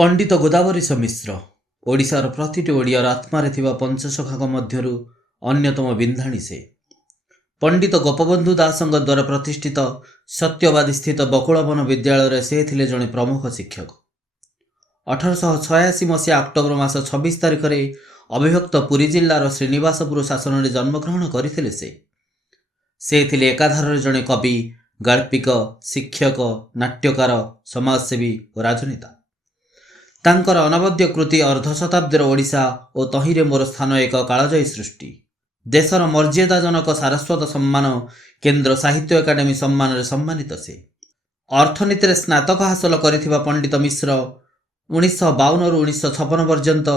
पंडित गोदावरीश मिश्र ओडिशार प्रतिटी ओडियार आत्मारे थिबा पंचसखाक मध्यरु अन्यतम बिंधाणी से। पंडित गोपबंधु दासंग द्वारा प्रतिष्ठित सत्यवादी स्थित बकुलवन विद्यालय से थिले जणे प्रमुख शिक्षक। 1886 मसीहा अक्टोबर मास 26 तारिख रे अविभक्त पुरी जिल्लार श्रीनिवासपुर शासन में जन्मग्रहण करथिले। से थिले एकाधार जणे कवि, गाल्पिक, शिक्षक, नाट्यकार, समाजसेवी और राजनेता। तांकर अनवद्य कृति अर्धशताब्दीर ओडिशा और तहिरे मोर स्थान एक कालजयी सृष्टि। देशर मर्यादाजनक सारस्वत सम्मान केन्द्र साहित्य एकाडेमी सम्मान रे सम्मानित। से अर्थनीति स्नातक हासिल करिथिबा पंडित मिश्र 1952 रु 1956 पर्यंत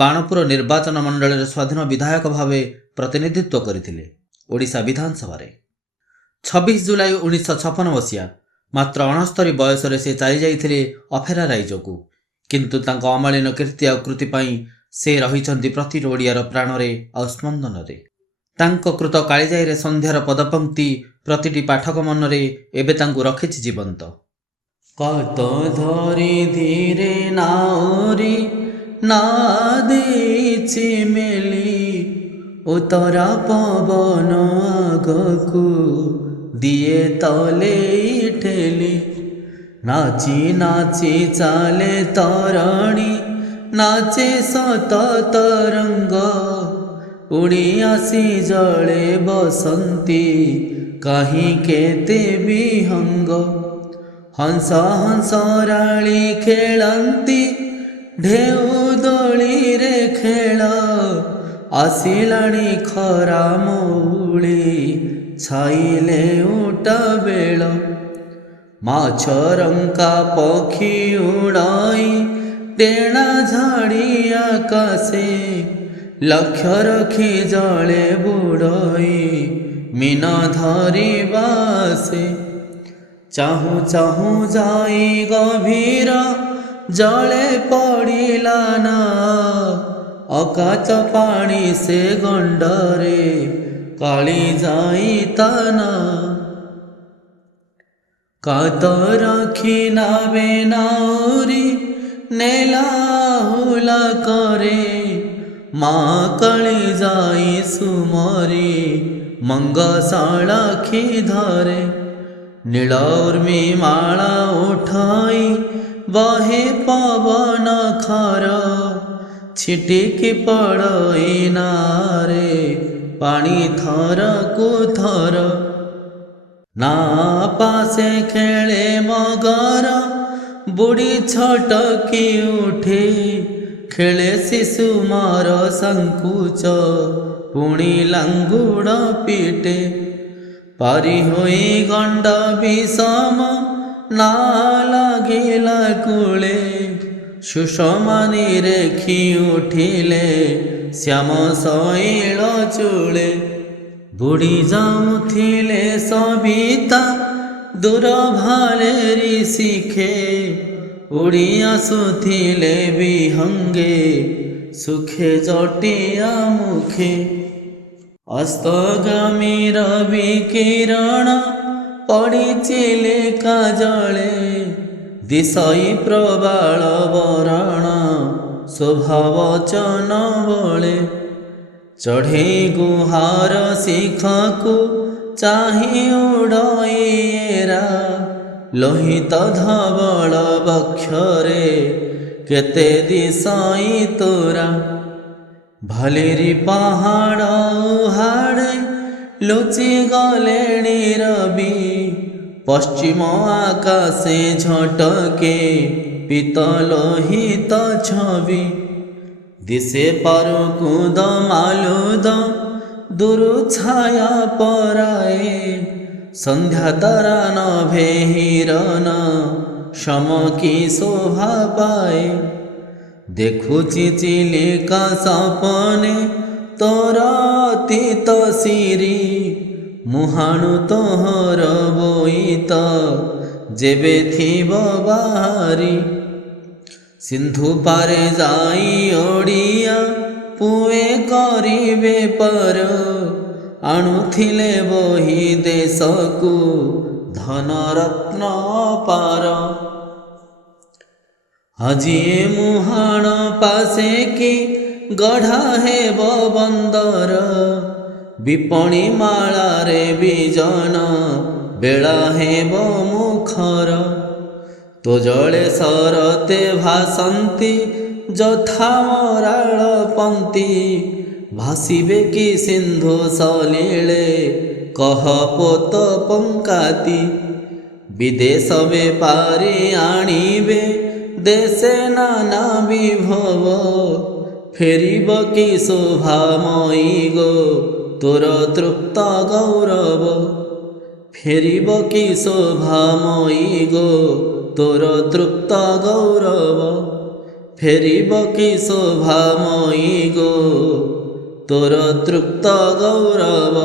बाणपुर निर्वाचन मंडल स्वाधीन विधायक भाव प्रतिनिधित्व करथिले। ओडिशा विधानसभा रे 26 जुलाई 1956 मसीहा मात्र 69 बयस से चली जाइथिले अफेरा राइजकू। किंतु तांको अमालिन कीर्ति और कृति पाई से रहिछन्ति प्रति ओडियार प्राणरे और स्पंदन रे। तांको कृत कालिजाई रे संध्यार पदपंक्ति प्रतिटी पाठक मनरे एबे तांको रखिछि जीवंत। कत धरी धीरे नाउरी ना देछि मेली उतरा पवन आगकू दिए तले ठेली। नाची नाची चाले तरणि नाचे सत तरंग उड़ी आसी जले बसंती कहीं केते विहंग। हंस हंसराली खेलंती ढेउ दोली रे खेल आसिलाणी खरा मौली छाइले उठ बेल। माछरंका पक्षी उड़ाई टेणा झाड़ी आकाशे लक्ष्य रखी जले बुड़ई मीन धरी बासे। चाहू चाहू जाई गभीर जले पड़िला ना अकाच पानी से गंडरे काली जाई तना। कात रखी नावे नाउरी नेला हुला करे माँ काली जाई सुमरी मंगशाला खी धरे। नील उर्मी माला उठाई बहे पवन खर छिटिकी पड़ई नारे पानी थर को थर। ना पासे खेले मगर बुढ़ी छटकी उठे खेले शिशु मार संकुच पुणी लांगुड़ पीटे। पारी होई गंड विषम ना लागिला कूले सुषमानी रेखी उठिले श्याम शैल चूले। बुढ़ी जाऊथिले सबिता दूर भालेरी शिखे उड़ी आसुथिले विहंगे सुखे जटिया मुखे। अस्तगामी रवि किरण पड़िचिले काजले दिशई प्रबाल बरण शोभावचन बले। चढ़े गुहार शिखकू चाही उड़ईरा लोहित धवल बक्षरे केते दिशई तोरा। भलेरी पहाड़ उहाड़े लुचि गलेणी रवि पश्चिम आकाशे झटके पीतलोहित छवि। दिशे पारु कूद मालुद दुरु छाया पराए संध्या तारा नभे हिरन शम की शोभा पाए। देखुची चिलिका सपने तोर अतीत सिरी मुहाणु तोहर बोईत जेबे थिब बाहारी। सिंधु पारे जाई ओडिया पुए करिबे पर आणुथिले बही देशकू धन रत्न पार। ଆଜି ଏ ମୁହାଣ ପାଶେ କି ଗଢ଼ା ହେବ ବନ୍ଦର, ବିପଣି ମାଳାରେ ବିଜନ ବେଳା ହେବ ମୁଖର। ତୋ ଜଳେ ସରତେ ଭାସନ୍ତି ଯଥା ମରାଳ ପନ୍ତି, ଭାସିବେ କି ସିନ୍ଧୁ ସଲିଳେ କହ ପୋତ ପଙ୍କାତି। ବିଦେଶ ବେପାରୀ ଆଣିବେ ଦେଶେ ନାନା ବିଭବ, ଫେରିବ କି ଶୋଭାମୟୀ ଗୋ ତୋର ତୃପ୍ତ ଗୌରବ। ଫେରିବ କି ଶୋଭାମୟୀ ଗୋ ତୋର ତୃପ୍ତ ଗୌରବ। ଫେରିବ କି ଶୋଭାମୟୀ ଗୋ ତୋର ତୃପ୍ତ ଗୌରବ।